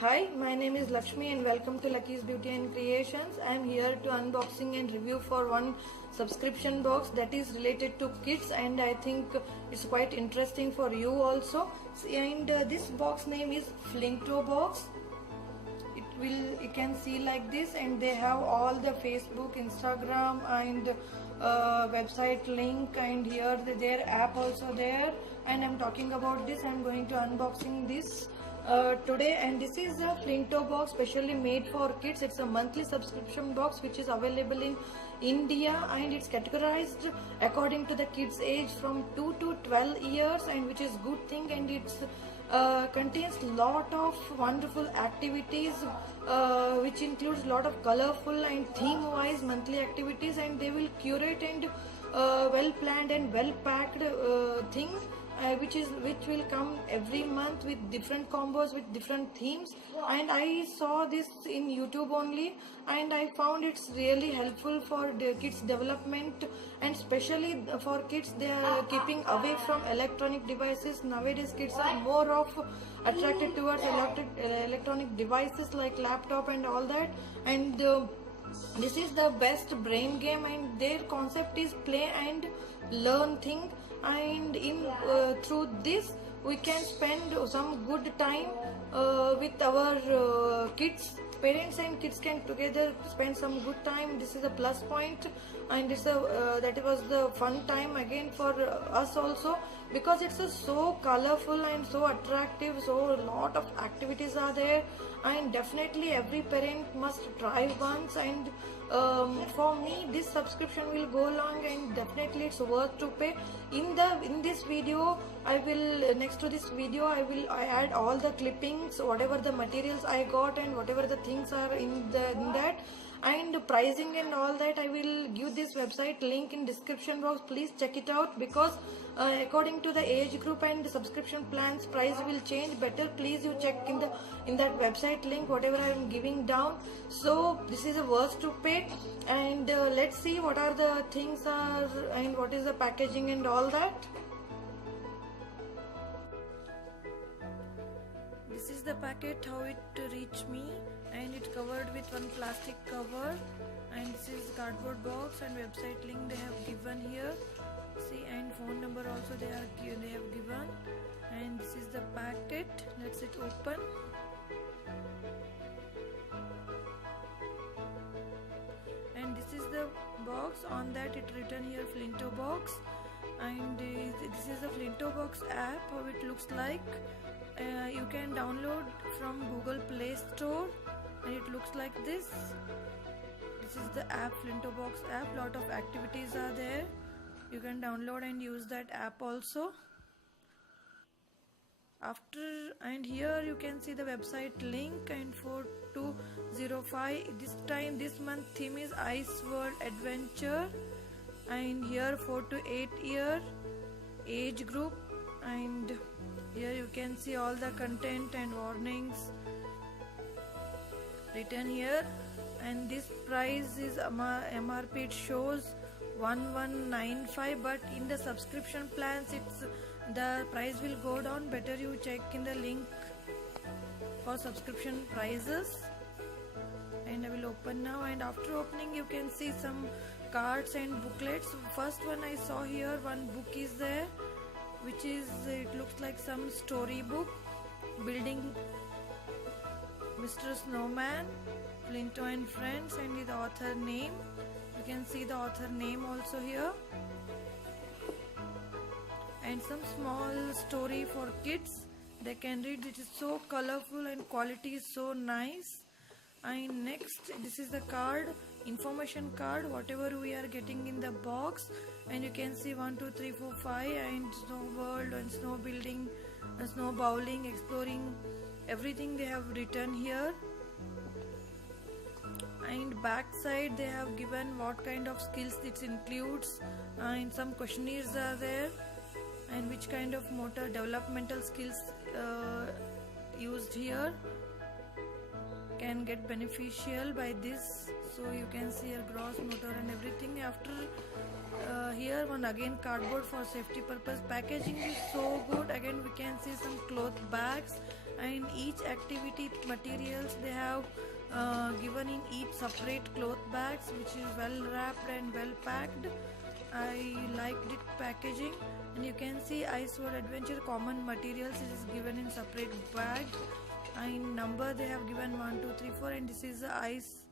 Hi, my name is Laxmi and welcome to Lucky's Beauty and Creations. I am here to unboxing and review for one subscription box that is related to kids, and I think it's quite interesting for you also. And this box name is Flintobox. You can see like this, and they have all the Facebook, Instagram and website link, and here their app also there. And I'm talking about this. I'm going to unboxing this today, and this is a Flintobox specially made for kids. It's a monthly subscription box which is available in India, and it's categorized according to the kids age from 2 to 12 years, and which is good thing. And it's contains lot of wonderful activities which includes lot of colorful and theme wise monthly activities, and they will curate and well planned and well packed things which will come every month with different combos with different themes. And I saw this in YouTube only, and I found it's really helpful for the kids development, and especially for kids they are keeping away from electronic devices. Nowadays kids are more of attracted towards electronic devices like laptop and all that, and this is the best brain game, and their concept is play and learn thing. And in through this we can spend some good time with our kids. Parents and kids can together spend some good time. This is a plus point, and it's a that was the fun time again for us also, because it's so colorful and so attractive. So a lot of activities are there, and definitely every parent must try once. And for me this subscription will go long, and definitely it's worth to pay. In this video I will, next to this video I add all the clippings, whatever the materials I got and whatever the things are in that, and pricing and all that. I will give this website link in description box. Please check it out, because according to the age group and the subscription plans price will change. Better please you check in that website link whatever I am giving down. So this is a worth to pay, and let's see what are the things are and what is the packaging and all that. This is the packet, how it reached me, and it covered with one plastic cover, and this is cardboard box and website link they have given here. See, and phone number also they have given, and this is the packet. Let's it open. And this is the box. On that it written here Flintobox, and this is the Flintobox app, how it looks like. You can download from Google Play Store, and it looks like this. This is the app, Flintobox app. Lot of activities are there. You can download and use that app also. And here you can see the website link, and 4205. This month theme is Ice World Adventure, and here 4 to 8 year age group, and here you can see all the content and warnings written here. And this price is MRP, it shows 1195, but in the subscription plans the price will go down. Better you check in the link for subscription prices. And I will open now, and after opening you can see some cards and booklets. First one I saw here, one book is there, which is, it looks like some story book, building Mr. Snowman, Flinto and Friends, and the author name. You can see the author name also here, and some small story for kids they can read. It is so colorful and quality is so nice. And next, this is the card, information card, whatever we are getting in the box. And you can see 1 2 3 4 5, and snow world and snow building and snow bowling, exploring, everything they have written here. And back side they have given what kind of skills it includes, and some questionnaires are there, and which kind of motor developmental skills used here can get beneficial by this. So you can see a gross motor and everything. After here one again cardboard for safety purpose. Packaging is so good. Again we can see some cloth bags, and each activity materials they have given in each separate cloth bags, which is well wrapped and well packed. I liked it packaging, and you can see Ice World Adventure common materials is given in separate bag, and number they have given 1 2 3 4, and this is the ice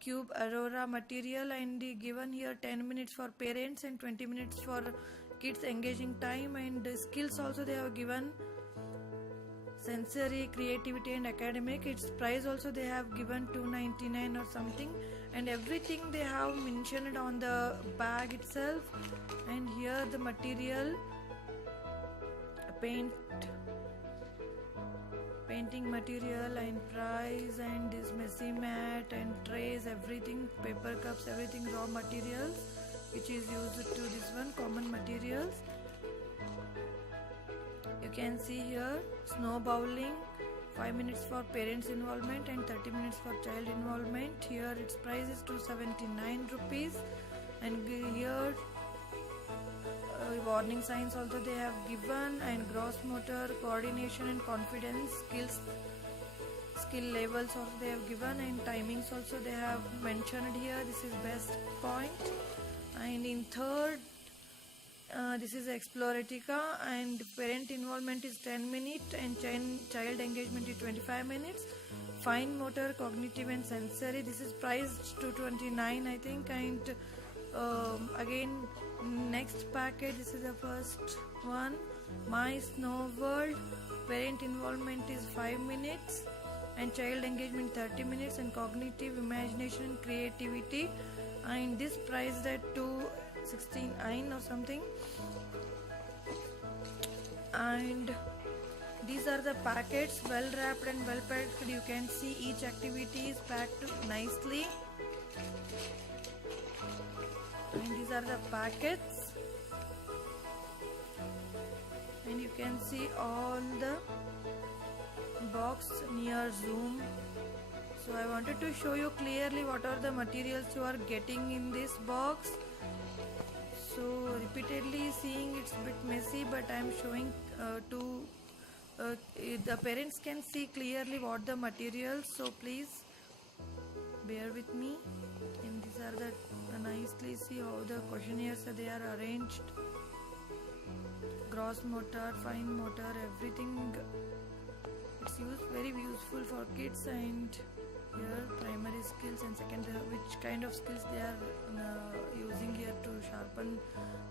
cube aurora material, and given here 10 minutes for parents and 20 minutes for kids engaging time, and skills also they have given sensory, creativity and academic. Its price also they have given $2.99 or something, and everything they have mentioned on the bag itself. And here the material, painting material and price, and this messy mat and trays, everything, paper cups, everything raw materials which is used to this one common materials. You can see here snow bowling, 5 minutes for parents involvement and 30 minutes for child involvement. Here its price is 279 rupees, and here warning signs also they have given, and gross motor, coordination and confidence skill levels also they have given, and timings also they have mentioned here. This is best point. And in third, this is Exploratica, and parent involvement is 10 minutes and child engagement is 25 minutes. Fine motor, cognitive and sensory, this is priced to 29 I think. And again next packet, this is the first one, My Snow World, parent involvement is 5 minutes and child engagement 30 minutes, and cognitive, imagination and creativity, and this priced at 269 or something. And these are the packets, well wrapped and well packed. You can see each activity is packed nicely, and these are the packets, and you can see all the box near zoom. So I wanted to show you clearly what are the materials you are getting in this box. So repeatedly seeing it's a bit messy, but I am showing the parents can see clearly what the materials, so please bear with me. And these are the nicely, see how the questionnaires they are arranged, gross motor, fine motor, everything. It's very useful for kids. And here primary skills and secondary, which kind of skills they are using here to sharpen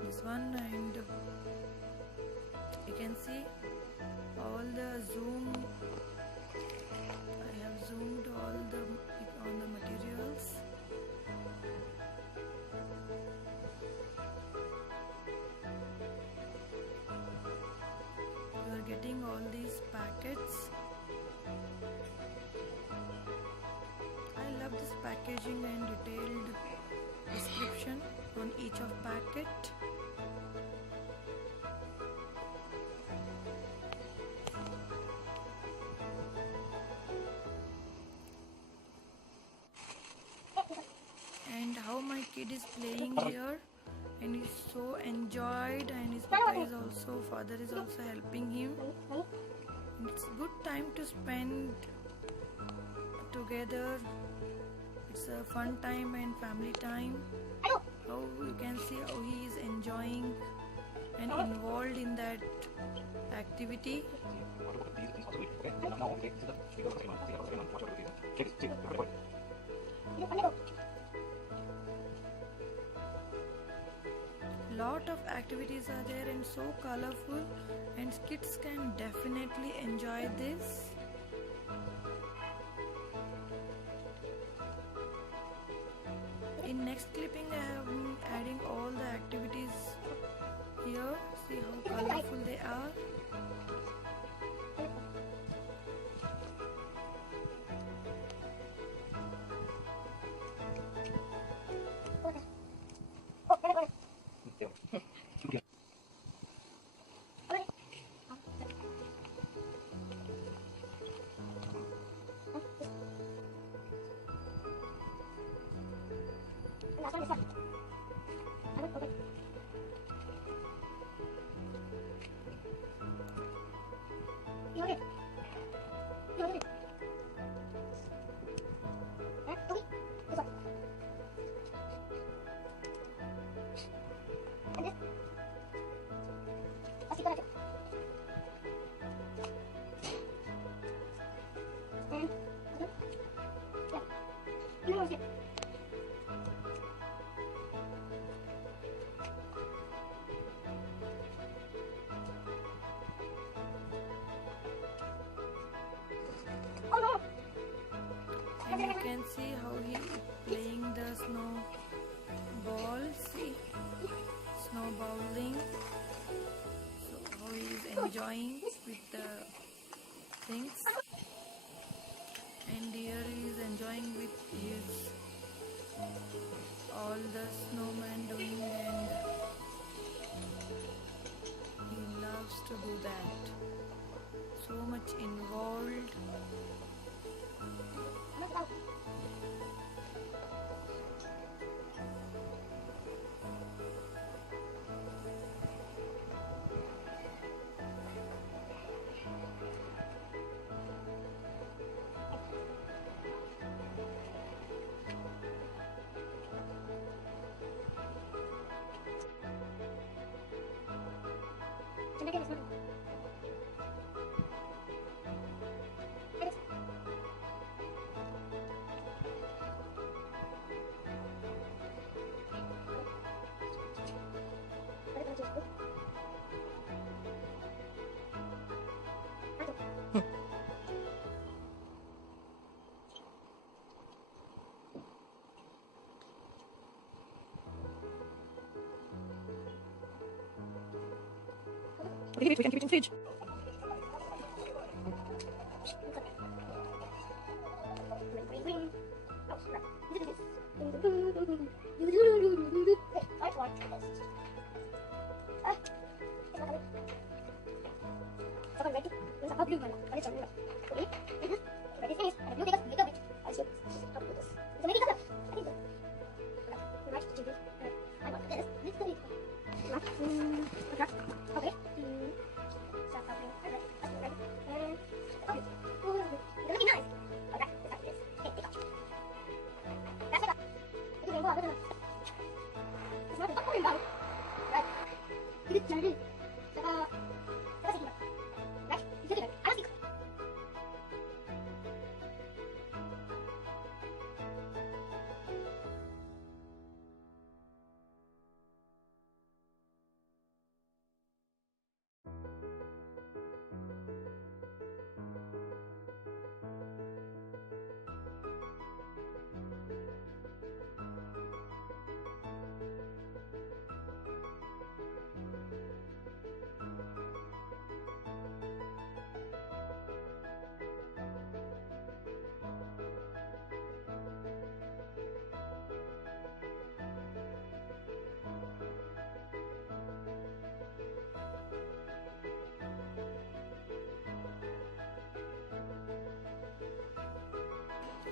this one. And you can see all the zoom, I have zoomed all on the materials. You are getting all these packets. I love this packaging and detailed description on each of packet. And how my kid is playing here, and he's so enjoyed, and his father is also helping him. And it's a good time to spend together. It's a fun time and family time. How you can see how he is enjoying and involved in that activity. Lot of activities are there and so colorful, and kids can definitely enjoy this. In next clipping I am adding all the activities here. See how colorful they are. can see how he is playing the snow ball. See, snowballing. So how he is enjoying with the things, and here he is enjoying with his all the snowman doing, and he loves to do that. So much involved. Okay, we can keep it in fridge.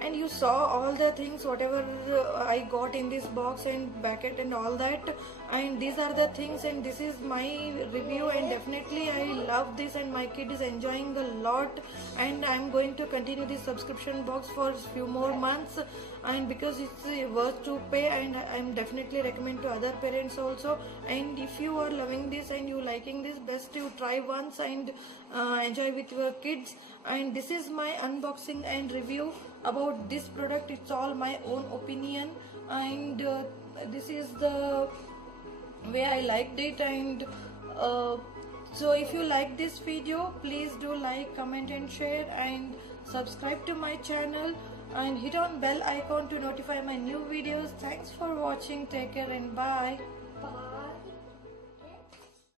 And you saw all the things whatever I got in this box and packet and all that, and these are the things, and this is my review, and definitely I love this and my kid is enjoying a lot, and I'm going to continue this subscription box for a few more months, and because it's worth to pay, and I'm definitely recommend to other parents also. And if you are loving this and you liking this, best you try once and enjoy with your kids. And this is my unboxing and review about this product. It's all my own opinion, and this is the way I liked it. And so if you like this video, please do like, comment and share, and subscribe to my channel, and hit on bell icon to notify my new videos. Thanks for watching. Take care and bye. Bye.